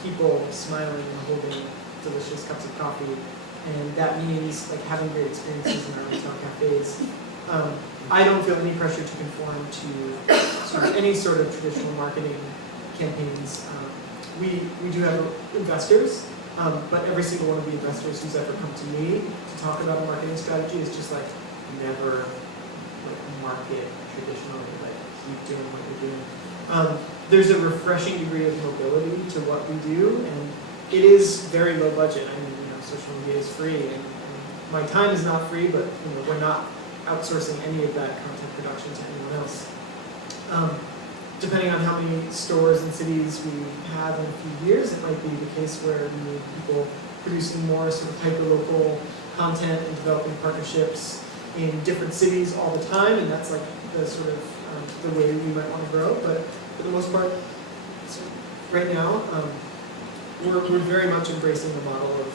people smiling and holding delicious cups of coffee, and that means like having great experiences in our retail cafes. I don't feel any pressure to conform to any sort of traditional marketing campaigns. We do have investors, but every single one of the investors who's ever come to me to talk about a marketing strategy is just like never market traditionally, like keep doing what you're doing. There's a refreshing degree of mobility to what we do, and it is very low budget. I mean, social media is free, and my time is not free, but we're not outsourcing any of that content production to anyone else. Depending on how many stores and cities we have in a few years, it might be the case where we need people producing more sort of hyper-local content and developing partnerships in different cities all the time, and that's like the sort of the way we might want to grow. But for the most part, right now, we're very much embracing the model of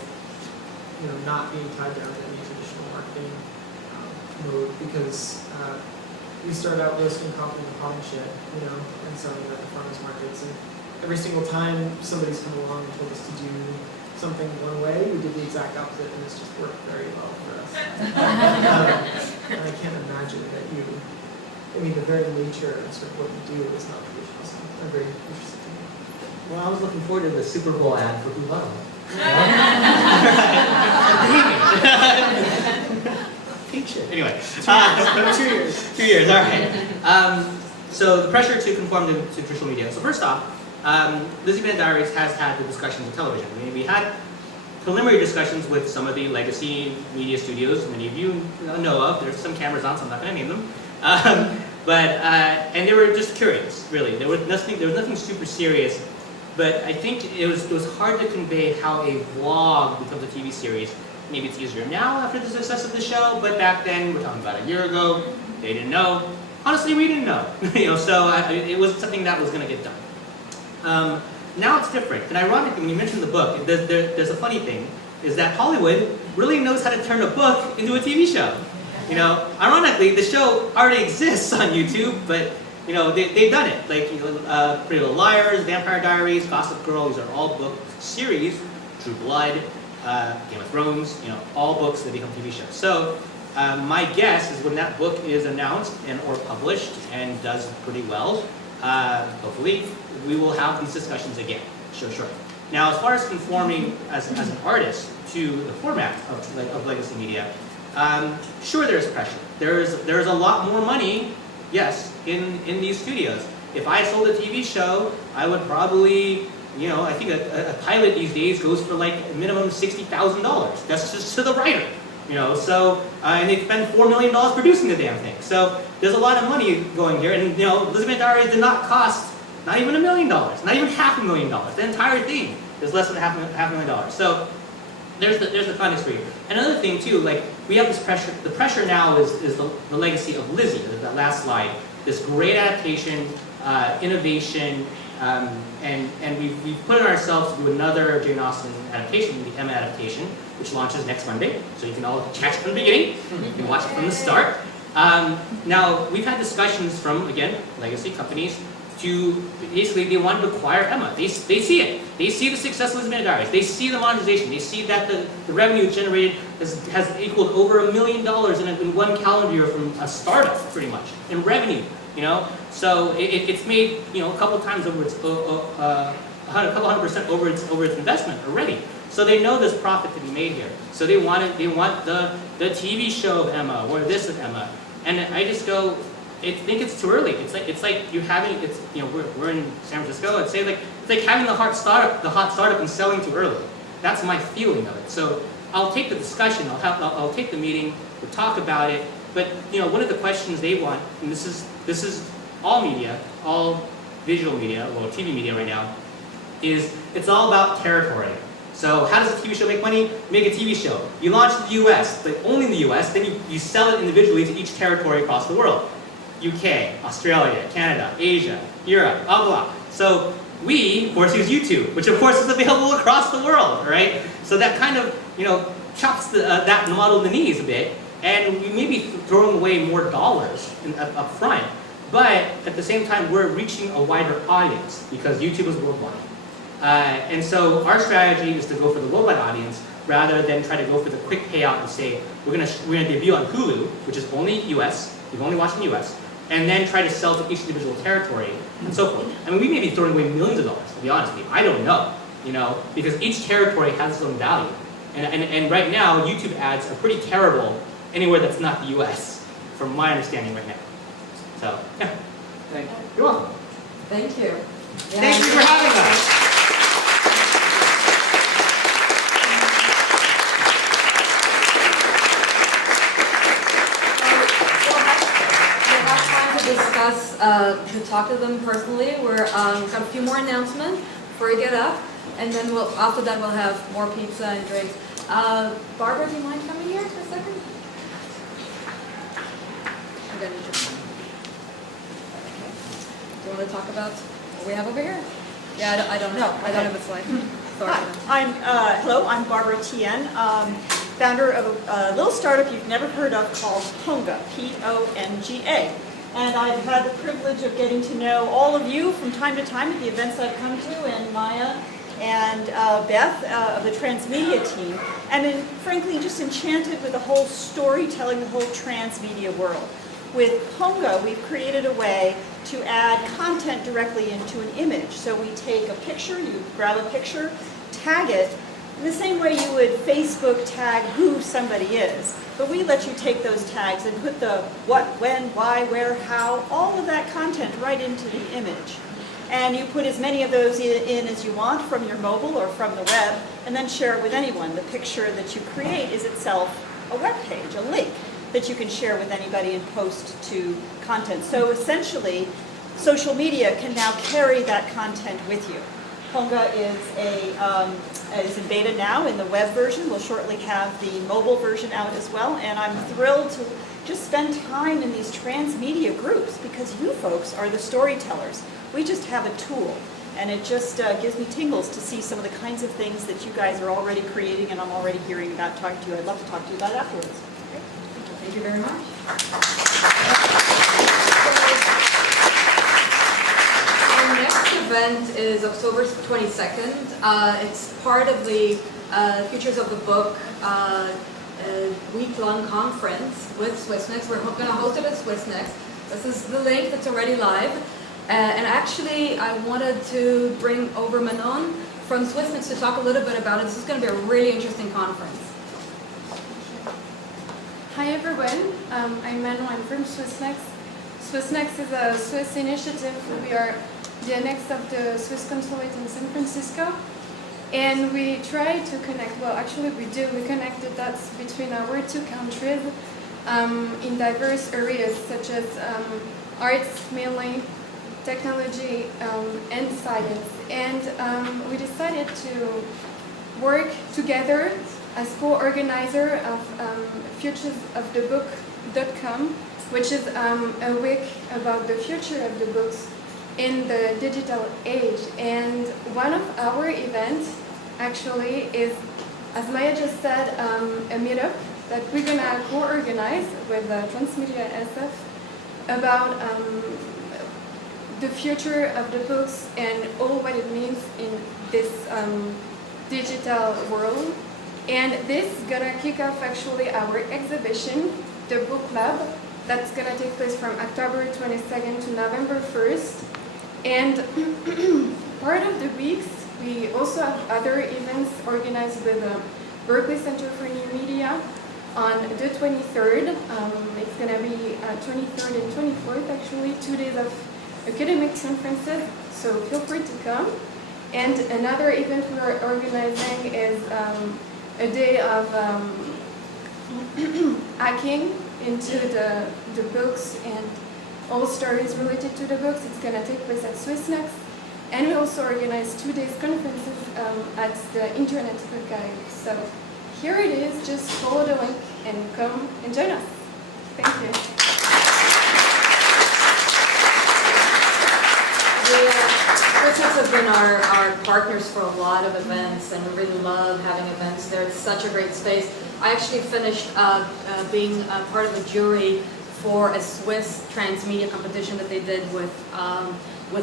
not being tied down to any traditional marketing mode, because we started out roasting coffee in the coffee shed, and selling it at the farmers markets. And every single time somebody's come along and told us to do something one way, we did the exact opposite, and it's just worked very well for us. And I can't imagine that the very nature of sort of what you do is not traditional. So I'm very interested in it. Well, I was looking forward to the Super Bowl ad for Blue Bottle. Anyway, 2 years. 2 years, all right. So the pressure to conform to traditional media. So first off, Lizzie Bennett Diaries has had the discussions of television. I mean, we had preliminary discussions with some of the legacy media studios, many of you know of. There's some cameras on, so I'm not going to name them. And they were just curious, really. There was nothing super serious. But I think it was hard to convey how a vlog becomes a TV series. Maybe it's easier now after the success of the show, but back then, we're talking about a year ago, they didn't know. Honestly, we didn't know. So it was something that was going to get done. Now it's different. And ironically, when you mentioned the book, there's a funny thing, is that Hollywood really knows how to turn a book into a TV show. Ironically, the show already exists on YouTube, but they've done it. Like Pretty Little Liars, Vampire Diaries, Gossip Girl. These are all book series. True Blood, Game of Thrones. All books that become TV shows. So my guess is when that book is announced and or published and does pretty well, hopefully we will have these discussions again. Sure. Now, as far as conforming as an artist to the format of legacy media, sure, there's pressure. There's a lot more money. Yes, in these studios. If I sold a TV show, I would probably, I think a pilot these days goes for like a minimum $60,000. That's just to the writer, So and they spend $4 million producing the damn thing. So there's a lot of money going here. And Elizabeth Diaries did not cost not even $1 million, not even $500,000. The entire thing is less than $500,000. So there's the context for you. Another thing too, like we have this pressure. The pressure now is the legacy of Lizzie. That last slide. This great adaptation, innovation, and we've put on ourselves to do another Jane Austen adaptation, the Emma adaptation, which launches next Monday. So you can all catch it from the beginning. You can watch it from the start. Now we've had discussions from legacy companies. They want to acquire Emma. They see it. They see the success of Elizabeth Diaries. They see the monetization. They see that the revenue generated has equaled over $1 million in one calendar year from a startup, pretty much, in revenue. So it's made a couple times over its a couple 100% over its investment already. So they know there's profit to be made here. So they want the TV show of Emma or this of Emma. And I just go, I think it's too early. It's like you having, it's, you know, we're in San Francisco. It's like having the hot startup and selling too early. That's my feeling of it. So I'll take the discussion. I'll take the meeting. We'll talk about it. But you know, one of the questions they want, and this is all media, all visual media, well, TV media right now, is it's all about territory. So how does a TV show make money? Make a TV show. You launch in the US, but only in the US, then you sell it individually to each territory across the world. UK, Australia, Canada, Asia, Europe, blah, blah, blah. So we, of course, use YouTube, which of course is available across the world, right? So that kind of, you know, chops that model in the knees a bit, and we may be throwing away more dollars up front, but at the same time, we're reaching a wider audience because YouTube is worldwide. And so our strategy is to go for the worldwide audience rather than try to go for the quick payout and say, we're gonna debut on Hulu, which is only US, we've only watched in the US, and then try to sell to each individual territory and so forth. I mean, we may be throwing away millions of dollars, to be honest with you. I don't know, you know, because each territory has its own value. And right now, YouTube ads are pretty terrible anywhere that's not the US, from my understanding right now. So, yeah. Thank you. You're welcome. Thank you. Thank you for having us. Discuss, to talk to them personally. We've got a few more announcements before we get up, and then after that we'll have more pizza and drinks. Barbara, do you mind coming here for a second? I'm gonna just. Do you want to talk about what we have over here? Yeah, I don't know. I don't have a slide. Sorry. Hi, hello, I'm Barbara Tien, founder of a little startup you've never heard of called Ponga, Ponga. And I've had the privilege of getting to know all of you from time to time at the events I've come to, and Maya and Beth of the Transmedia team, and frankly just enchanted with the whole storytelling, the whole transmedia world. With Ponga, we've created a way to add content directly into an image. So we take a picture, you grab a picture, tag it, in the same way you would Facebook tag who somebody is. But we let you take those tags and put the what, when, why, where, how, all of that content right into the image. And you put as many of those in as you want from your mobile or from the web, and then share it with anyone. The picture that you create is itself a web page, a link that you can share with anybody and post to content. So essentially, social media can now carry that content with you. Ponga is in beta now in the web version. We'll shortly have the mobile version out as well. And I'm thrilled to just spend time in these transmedia groups because you folks are the storytellers. We just have a tool. And it just gives me tingles to see some of the kinds of things that you guys are already creating and I'm already hearing about, talking to you. I'd love to talk to you about it afterwards. Okay? Thank you very much. Our next event is October 22nd. It's part of the Futures of the Book week-long conference with SwissNext. We're going to host it at SwissNext. This is the link that's already live. And actually, I wanted to bring over Manon from SwissNext to talk a little bit about it. This is going to be a really interesting conference. Hi everyone, I'm Manon, I'm from SwissNext. SwissNext is a Swiss initiative. We are the annex of the Swiss Consulate in San Francisco. And we try to connect, well actually we do, we connect the dots between our two countries in diverse areas such as arts mainly, technology and science. And we decided to work together as co-organizer of futuresofthebook.com, which is a week about the future of the books in the digital age. And one of our events actually is, as Maya just said, a meetup that we're gonna co-organize with Transmedia SF about the future of the books and all what it means in this digital world. And this is gonna kick off actually our exhibition, the Book Club, that's gonna take place from October 22nd to November 1st. And part of the weeks We also have other events organized with the Berkeley Center for New Media on the 23rd. It's going to be 23rd and 24th, actually, 2 days of academic conferences, so feel free to come. And another event we're organizing is a day of hacking into the books and all stories related to the books. It's going to take place at Swiss Next. And we also organize 2 days conferences at the Internet Archive. So here it is, just follow the link and come and join us. Thank you. Christmas has been our partners for a lot of events, and we really love having events there. It's such a great space. I actually finished being part of the jury for a Swiss Transmedia competition that they did with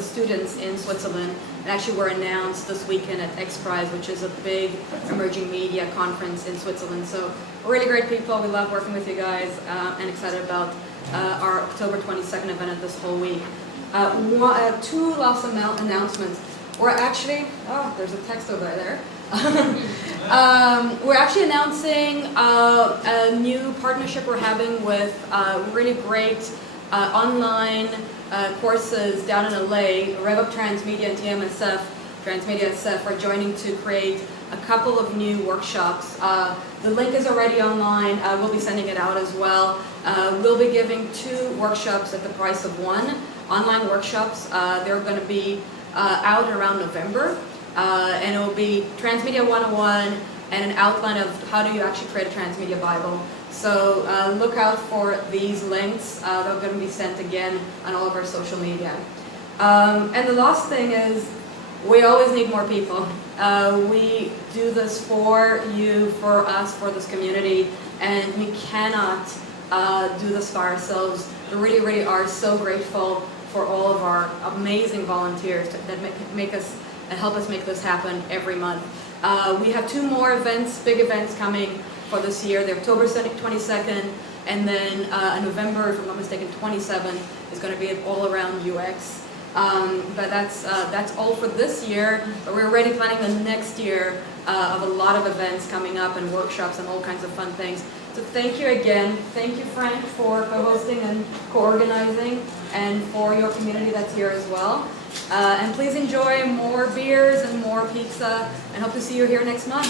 students in Switzerland. And actually were announced this weekend at X Prize, which is a big emerging media conference in Switzerland. So really great people. We love working with you guys and excited about our October 22nd event this whole week. Two last announcements. We're actually, there's a text over there. We're actually announcing a new partnership we're having with really great online courses down in LA. RevUp Transmedia and TMSF, Transmedia SF, are joining to create a couple of new workshops. The link is already online. We'll be sending it out as well. We'll be giving 2 workshops at the price of 1. Online workshops. They're going to be out around November. And it will be Transmedia 101 and an outline of how do you actually create a Transmedia Bible. So look out for these links. They're going to be sent again on all of our social media. And the last thing is, we always need more people. We do this for you, for us, for this community, and we cannot do this by ourselves. We really, really are so grateful for all of our amazing volunteers that make us and help us make this happen every month. We have 2 more events, big events coming for this year. The October 22nd, and then November, if I'm not mistaken, 27 is going to be all around UX. But that's all for this year. But we're already planning the next year of a lot of events coming up and workshops and all kinds of fun things. So thank you again. Thank you, Frank, for co-hosting and co-organizing, and for your community that's here as well. And please enjoy more beers and more pizza, and hope to see you here next month.